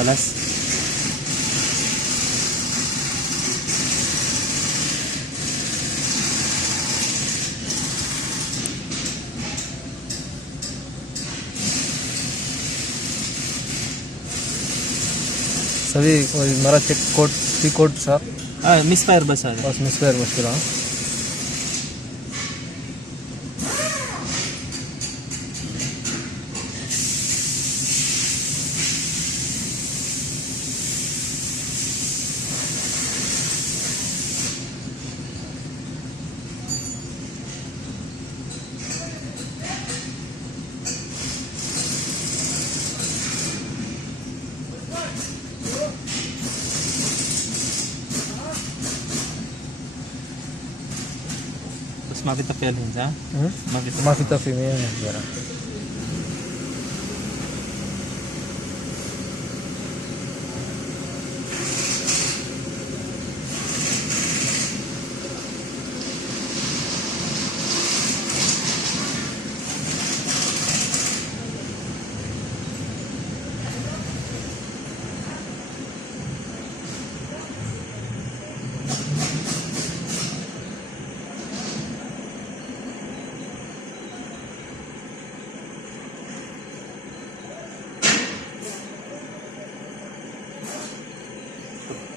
خلاص. سوي مرة تشيك كود في كود صار مس فاير بس هذا. بس مش فاير مشكلة. بس ما في تقييم الهند ها؟ ما في تفهيمية مشكلة.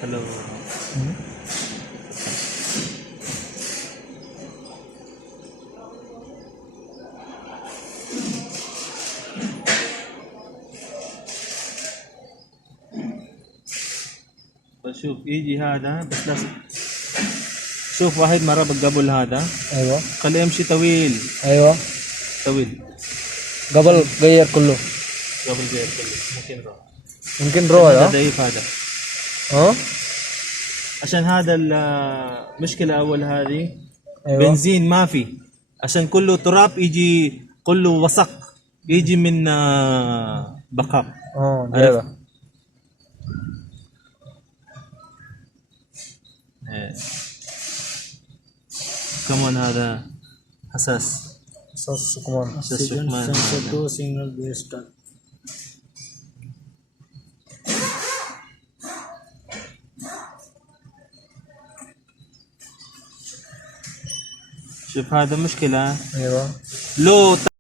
هلو. شوف يجي هذا بس لازم شوف واحد مرة قبل هذا. ايوه خليه يمشي طويل. ايوه طويل قبل غير كله. قبل غير كله ممكن روح. يمكن روح هذا ها؟ ضعيف هذا. ها؟ عشان هذا المشكلة أول هذه. ايوه بنزين ما في، عشان كله تراب يجي، كله وسق يجي من بقاء. جايبه. كمان هذا حساس. صوص كمان. حساس شكمان هذا. Signal based شوف هذا مشكلة. ايوه لو